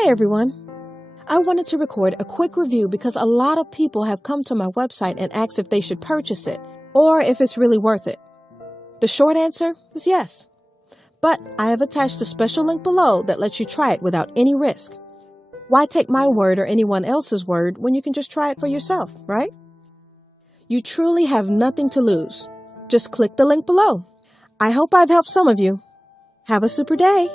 Hey everyone! I wanted to record a quick review because a lot of people have come to my website and asked if they should purchase it or if it's really worth it. The short answer is yes. But I have attached a special link below that lets you try it without any risk. Why take my word or anyone else's word when you can just try it for yourself, right? You truly have nothing to lose. Just click the link below. I hope I've helped some of you. Have a super day!